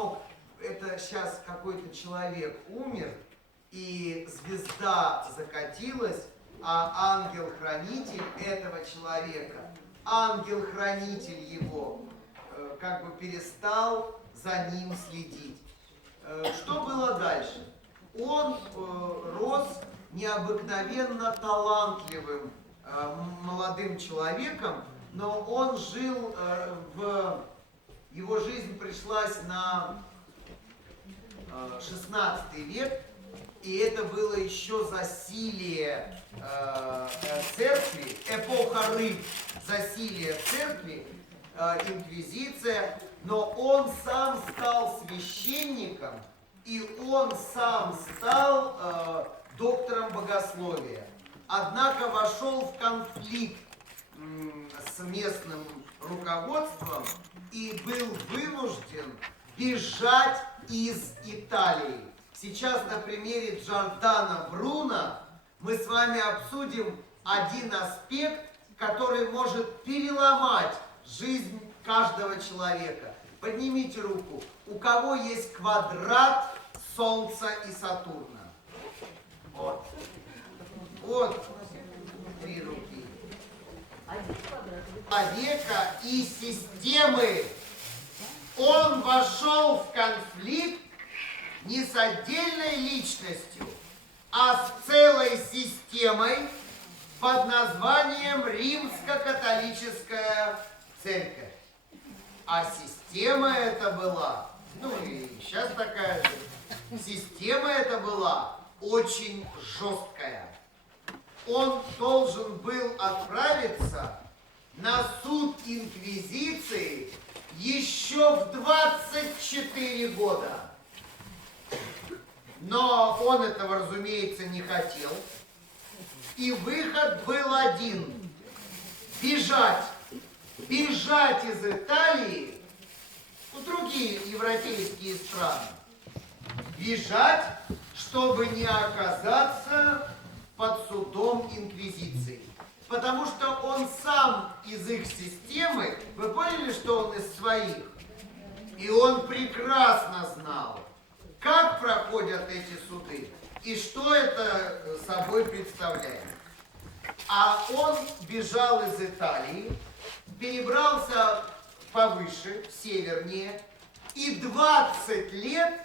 мог, это сейчас какой-то человек умер, и звезда закатилась, а ангел-хранитель этого человека, ангел-хранитель его, как бы перестал за ним следить. Что было дальше? Он рос необыкновенно талантливым молодым человеком, но он жил его жизнь пришлась на 16 век, и это было еще засилие церкви, эпоха рыб, засилие церкви, инквизиция, но он сам стал священником, и он сам стал доктором богословия. Однако вошел в конфликт с местным руководством и был вынужден бежать из Италии. Сейчас на примере Джордано Бруно мы с вами обсудим один аспект, который может переломать жизнь каждого человека. Поднимите руку. У кого есть квадрат Солнца и Сатурна? Вот. Вот. 3 руки. Человека и системы. Он вошел в конфликт не с отдельной личностью, а с целой системой под названием Римско-католическая церковь. А система эта была, ну и сейчас такая же, система эта была очень жесткая. Он должен был отправиться на суд инквизиции еще в 24 года. Но он этого, разумеется, не хотел. И выход был один. Бежать. Бежать из Италии в другие европейские страны. Бежать, чтобы не оказаться под судом инквизиции. Потому что он сам из их системы, вы поняли, что он из своих? И он прекрасно знал, как проходят эти суды и что это собой представляет. А он бежал из Италии, перебрался повыше, севернее, и 20 лет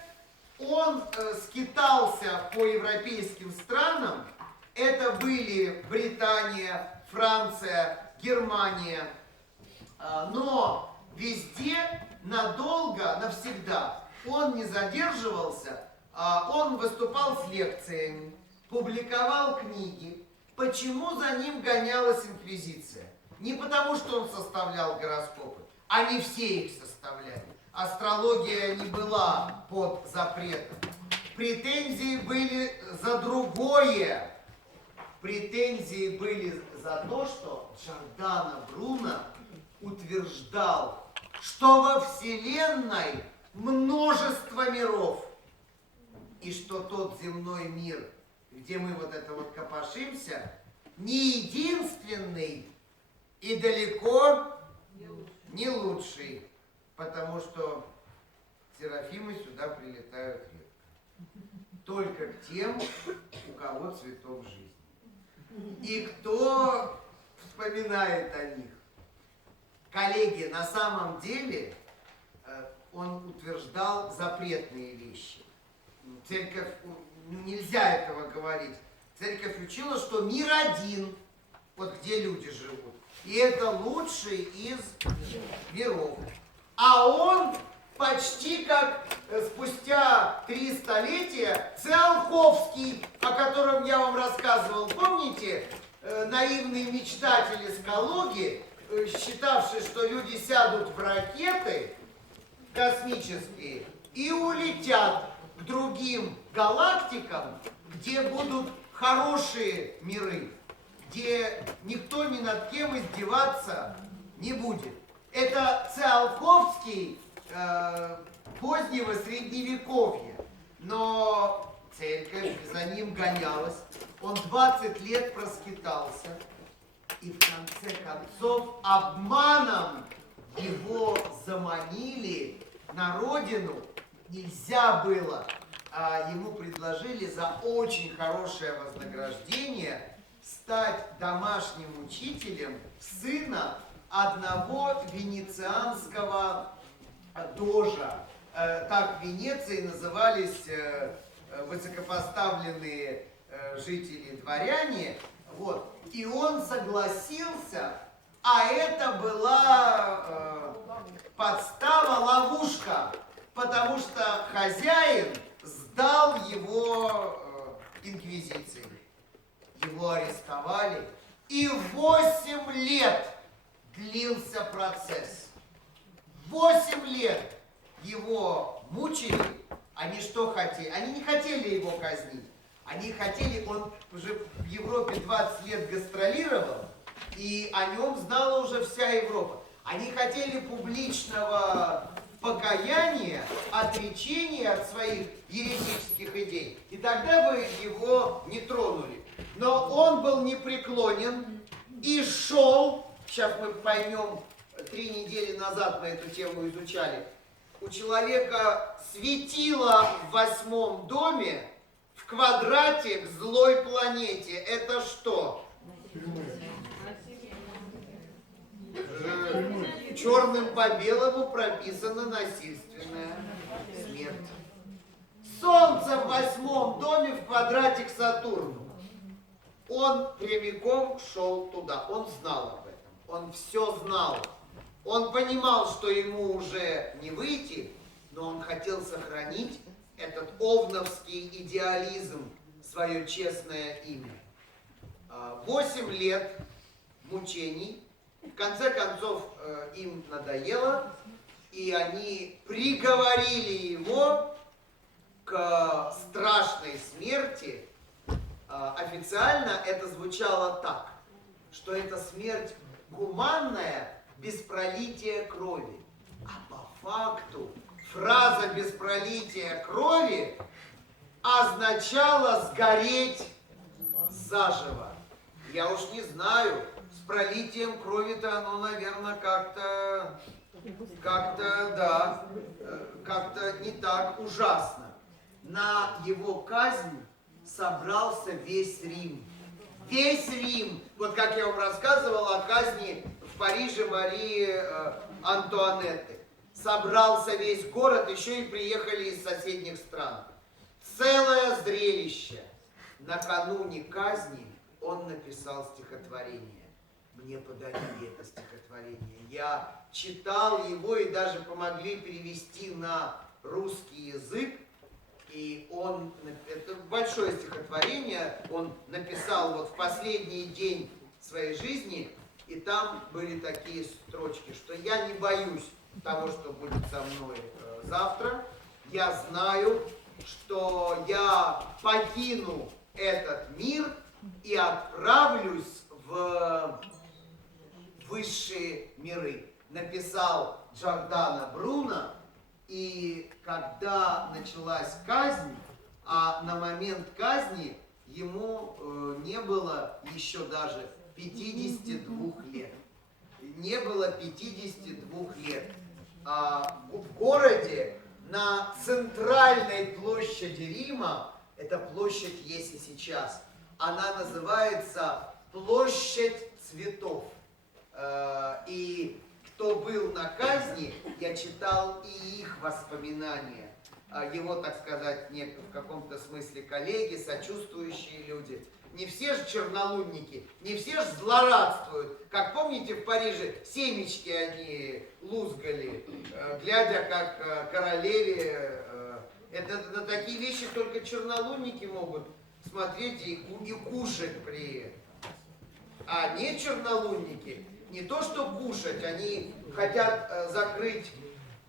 он скитался по европейским странам. Это были Британия, Франция, Германия, но везде надолго, навсегда он не задерживался, он выступал с лекциями, публиковал книги. Почему за ним гонялась инквизиция? Не потому, что он составлял гороскопы, они все их составляли. Астрология не была под запретом. Претензии были за другое. Претензии были за то, что Джордано Бруно утверждал, что во Вселенной множество миров, и что тот земной мир, где мы вот это вот копошимся, не единственный и далеко не лучший, потому что серафимы сюда прилетают редко. Только к тем, у кого цветок жизни. И кто вспоминает о них. Коллеги, на самом деле он утверждал запретные вещи. Церковь, нельзя этого говорить. Церковь учила, что мир один, вот где люди живут. И это лучший из миров. А он почти как спустя 3 столетия Циолковский, о котором я вам рассказывал, помните, наивный мечтатель из Калуги, считавший, что люди сядут в ракеты космические и улетят к другим галактикам, где будут хорошие миры, где никто ни над кем издеваться не будет. Это Циолковский позднего средневековья, но церковь за ним гонялась. Он 20 лет проскитался, и в конце концов обманом его заманили на родину, нельзя было. Ему предложили за очень хорошее вознаграждение стать домашним учителем сына одного венецианского дожа. Так в Венеции назывались высокопоставленные жители, дворяне. Вот. И он согласился, а это была подстава, ловушка, потому что хозяин сдал его инквизиции. Его арестовали, и 8 лет длился процесс. 8 лет его мучили. Они что хотели? Они не хотели его казнить. Они хотели, он уже в Европе 20 лет гастролировал, и о нем знала уже вся Европа. Они хотели публичного покаяния, отречения от своих еретических идей, и тогда бы его не тронули. Но он был непреклонен и шел, сейчас мы поймем, 3 недели назад мы эту тему изучали, у человека светило в 8-м доме в квадрате к злой планете. Это что? Черным по белому прописана насильственная смерть. Солнце в 8-м доме в квадрате к Сатурну. Он прямиком шел туда. Он знал об этом. Он все знал. Он понимал, что ему уже не выйти, но он хотел сохранить этот овновский идеализм, свое честное имя. 8 лет мучений. В конце концов, им надоело, и они приговорили его к страшной смерти. Официально это звучало так, что это смерть гуманная, без пролития крови. А по факту фраза «без пролития крови» означала сгореть заживо. Я уж не знаю, с пролитием крови-то оно, наверное, как-то не так ужасно. На его казнь собрался весь Рим. Весь Рим. Вот как я вам рассказывал о казни в Париже Марии Антуанетты. Собрался весь город, еще и приехали из соседних стран. Целое зрелище. Накануне казни он написал стихотворение. Мне подарили это стихотворение. Я читал его, и даже помогли перевести на русский язык. И он, это большое стихотворение, он написал вот в последний день своей жизни, и там были такие строчки, что я не боюсь того, что будет со мной завтра. Я знаю, что я покину этот мир и отправлюсь в высшие миры. Написал Джордано Бруно, и когда началась казнь, а на момент казни ему не было еще даже 52 лет. Не было 52 лет. В городе на центральной площади Рима, эта площадь есть и сейчас, она называется Площадь цветов. И кто был на казни, я читал и их воспоминания. Его, так сказать, в каком-то смысле коллеги, сочувствующие люди. Не все же чернолунники, не все же злорадствуют. Как помните, в Париже семечки они лузгали, глядя, как королеве. Это на такие вещи только чернолунники могут смотреть и кушать при этом. А не чернолунники, не то что кушать, они хотят закрыть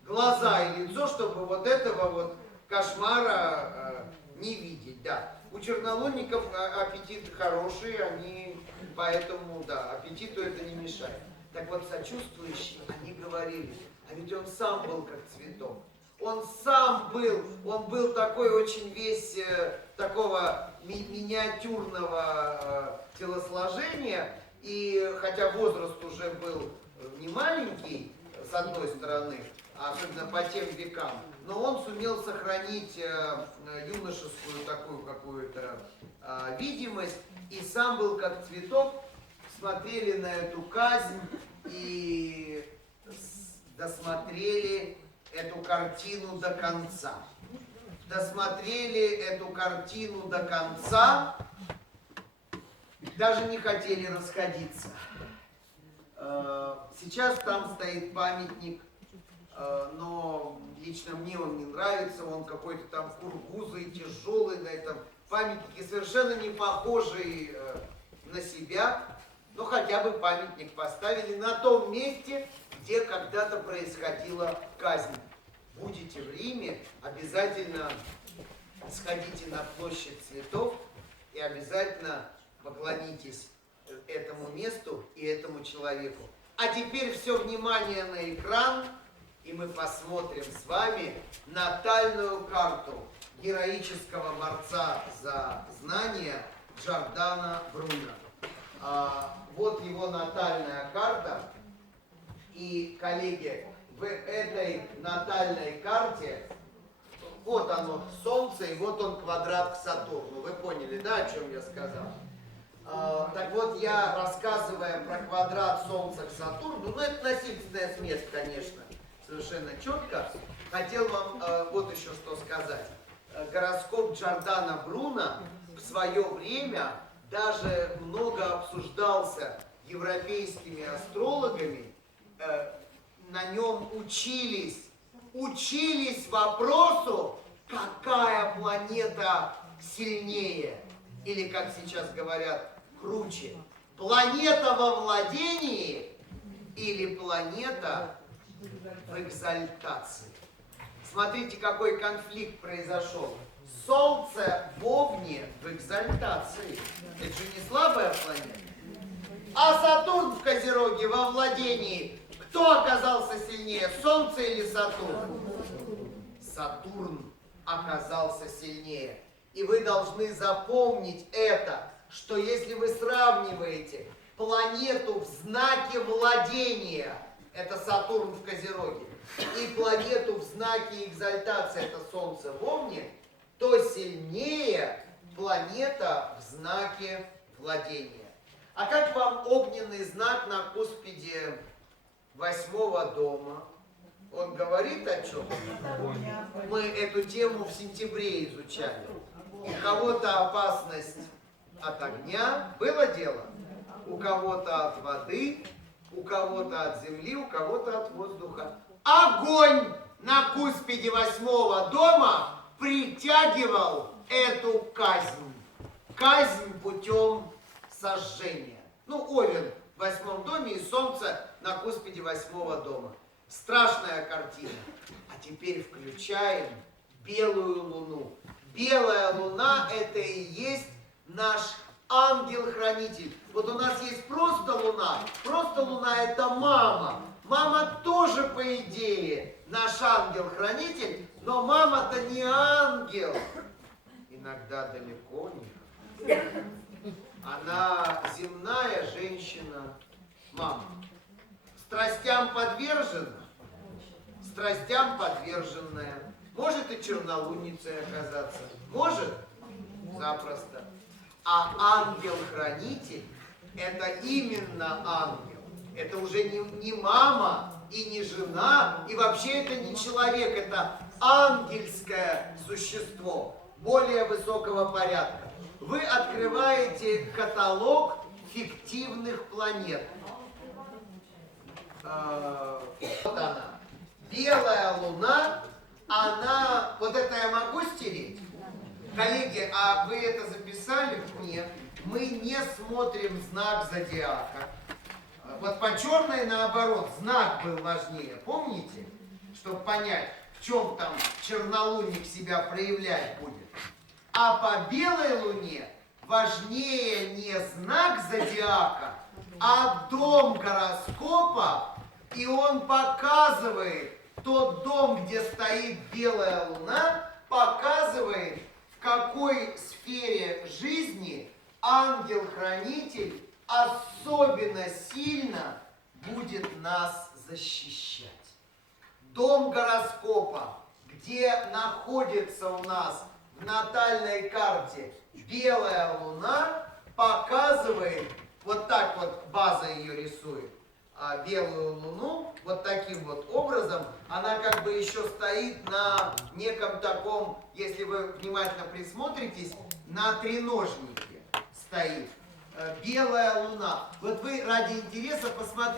глаза и лицо, чтобы вот этого вот кошмара не видеть. Да. У чернолунников аппетит хороший, они поэтому, да, аппетиту это не мешает. Так вот, сочувствующие, они говорили, а ведь он сам был как цветок. Он сам был, он был такой очень весь такого миниатюрного телосложения, и хотя возраст уже был не маленький, с одной стороны, особенно по тем векам. Но он сумел сохранить юношескую такую какую-то видимость и сам был как цветок. Смотрели на эту казнь и досмотрели эту картину до конца. Досмотрели эту картину до конца, даже не хотели расходиться. Сейчас там стоит памятник, но лично мне он не нравится, он какой-то там кургузый, тяжелый на этом памятнике, совершенно не похожий на себя, но хотя бы памятник поставили на том месте, где когда-то происходила казнь. Будете в Риме, обязательно сходите на площадь Цветов и обязательно поклонитесь этому месту и этому человеку. А теперь все внимание на экран, и мы посмотрим с вами натальную карту героического борца за знания Джордано Бруно. Вот его натальная карта. И, коллеги, в этой натальной карте, вот оно Солнце, и вот он квадрат к Сатурну. Вы поняли, да, о чем я сказал? Так вот, я, рассказывая про квадрат Солнца к Сатурну, ну, это насильственная смерть, конечно, совершенно четко, хотел вам вот еще что сказать. Гороскоп Джордано Бруно в свое время даже много обсуждался европейскими астрологами, на нем учились вопросу, какая планета сильнее, или, как сейчас говорят, круче, планета во владении или планета в экзальтации. Смотрите, какой конфликт произошел. Солнце в Овне в экзальтации. Это же не слабая планета. А Сатурн в Козероге во владении. Кто оказался сильнее, Солнце или Сатурн? Сатурн оказался сильнее. И вы должны запомнить это, что если вы сравниваете планету в знаке владения, это Сатурн в Козероге, и планету в знаке экзальтации, это Солнце в Овне, то сильнее планета в знаке владения. А как вам огненный знак на куспиде 8-го дома? Он говорит о чем? Мы эту тему в сентябре изучали. У кого-то опасность от огня, было дело? У кого-то от воды, у кого-то от земли, у кого-то от воздуха. Огонь на куспиде 8-го дома притягивал эту казнь. Казнь путем сожжения. Ну, Овен в 8-м доме и Солнце на куспиде 8-го дома. Страшная картина. А теперь включаем белую луну. Белая луна – это и есть наш ангел-хранитель. Вот у нас есть просто луна. Просто луна – это мама. Мама тоже, по идее, наш ангел-хранитель, но мама-то не ангел. Иногда далеко не. Она земная женщина, мама. Страстям подвержена, страстям подверженная. Может и чернолунницей оказаться. Может? Запросто. А ангел-хранитель – это именно ангел. Это уже не мама и не жена, и вообще это не человек, это ангельское существо более высокого порядка. Вы открываете каталог фиктивных планет. Вот она. Белая луна, она... Вот это я могу стереть? Коллеги, а вы это записали? Нет. Мы не смотрим знак зодиака. Вот по черной, наоборот, знак был важнее. Помните? Чтобы понять, в чем там чернолунник себя проявлять будет. А по белой луне важнее не знак зодиака, а дом гороскопа. И он показывает, тот дом, где стоит белая луна, показывает, в какой сфере жизни ангел-хранитель особенно сильно будет нас защищать. том гороскопа, где находится у нас в натальной карте белая луна, показывает, вот так вот база ее рисует, белую луну вот таким вот образом. Она как бы еще стоит на неком таком, если вы внимательно присмотритесь, на треножнике стоит белая луна. Вот вы ради интереса посмотрите.